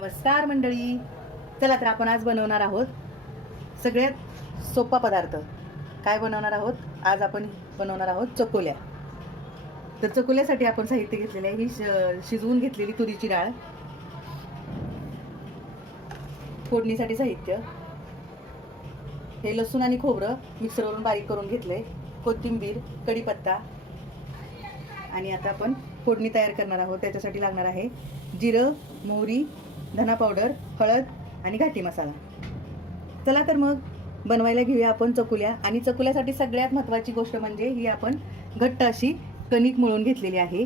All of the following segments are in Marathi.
नमस्कार मंडळी. चला तर आपण आज बनवणार आहोत सगळ्यात सोपा पदार्थ. काय बनवणार आहोत? आज आपण बनवणार आहोत चकोल्या. तर चकोल्यासाठी आपण साहित्य घेतलेले आहे. ही शिजवून घेतलेली तुरीची डाळ, फोडणीसाठी साहित्य हे लसूण आणि खोबरं मिक्सरवरून बारीक करून घेतले, कोथिंबीर, कढीपत्ता आणि आता आपण फोडणी तयार करणार आहोत. त्याच्यासाठी लागणार आहे जिरं, मोहरी, धना पावडर, हळद आणि घाटी मसाला. चला तर मग बनवायला घेऊया आपण चकुल्या. आणि चकुल्यासाठी सगळ्यात महत्त्वाची गोष्ट म्हणजे ही आपण घट्ट अशी कणिक मळून घेतलेली आहे.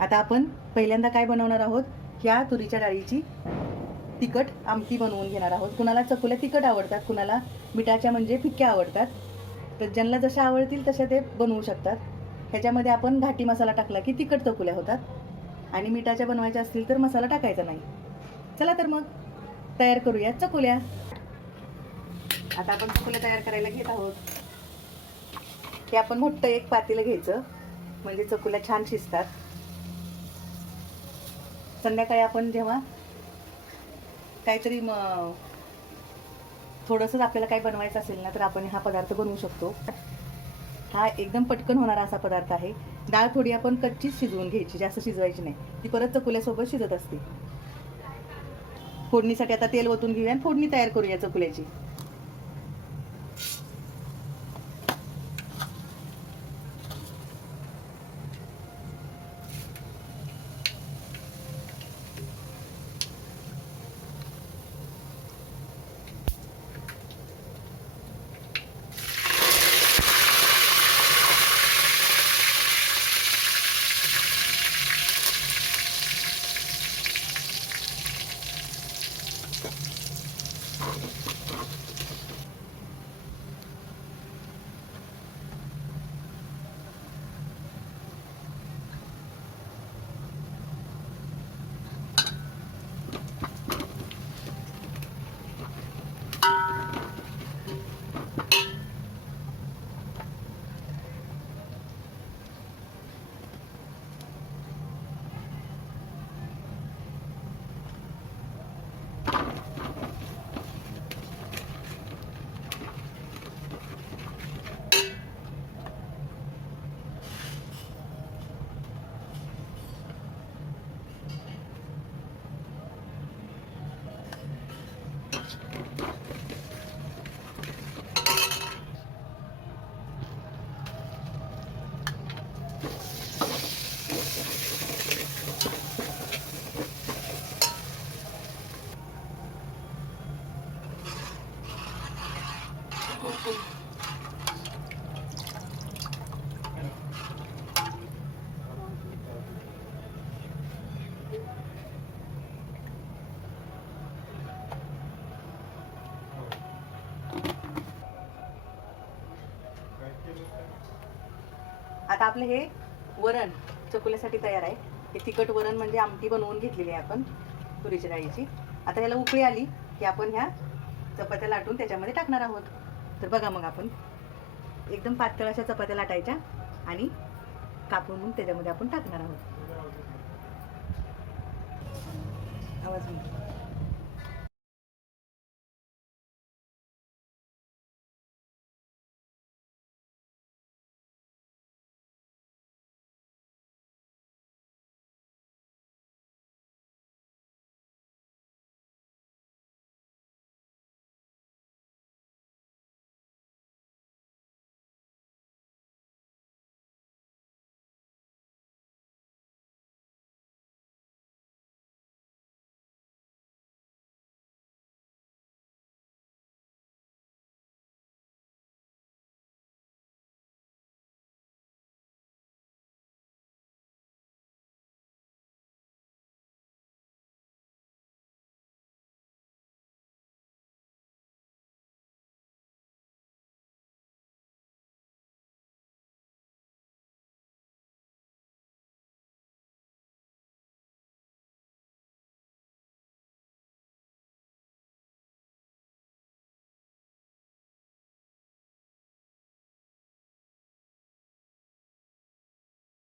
आता आपण पहिल्यांदा काय बनवणार आहोत? ह्या तुरीच्या डाळीची तिखट आमटी बनवून घेणार आहोत. कुणाला चकुल्या तिखट आवडतात, कुणाला मिठाच्या म्हणजे फिक्क्या आवडतात. तर ज्यांना जशा आवडतील तशा ते बनवू शकतात. ह्याच्यामध्ये आपण घाटी मसाला टाकला की तिखट चकुल्या होतात, आणि मिठाच्या बनवायच्या असतील तर मसाला टाकायचा नाही. चला तर मग तयार करूया चकुल्या. आता आपण चकुल्या तयार करायला घेत आहोत. हे आपण मोठं एक पातेलं घ्यायचं, म्हणजे चकुल्या छान शिजतात. संध्याकाळी आपण जेव्हा काहीतरी थोडंसंच आपल्याला काही बनवायचं असेल ना, तर आपण हा पदार्थ बनवू शकतो. हा एकदम पटकन होणारा असा पदार्थ आहे. डाळ थोडी आपण कच्चीच शिजवून घ्यायची, जास्त शिजवायची नाही. ती परत चकुल्यासोबत शिजत असते. फोडणीसाठी आता तेल ओतून घेऊया आणि फोडणी तयार करूया चकुल्याची. आता आपलं हे वरण चकुल्यासाठी तयार आहे. हे तिखट वरण म्हणजे आमटी बनवून घेतलेली आहे आपण तुरीच्या डाळीची. आता ह्याला उकळी आली की आपण ह्या चपात्या लाटून त्याच्यामध्ये टाकणार आहोत. तर बघा, मग आपण एकदम पातळ अशा चपात्या लाटायच्या आणि कापून त्याच्यामध्ये आपण टाकणार आहोत. आवाज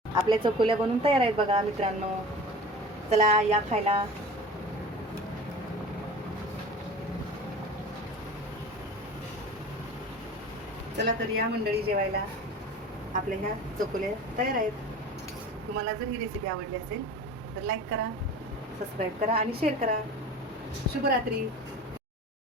आपल्या चकोल्या बनवून तयार आहेत बघा मित्रांनो. चला या खायला. चला तर या मंडळी जेवायला. आपल्या ह्या चकोल्या तयार आहेत. तुम्हाला जर ही रेसिपी आवडली असेल तर लाईक करा, सबस्क्राईब करा आणि शेअर करा. शुभरात्री.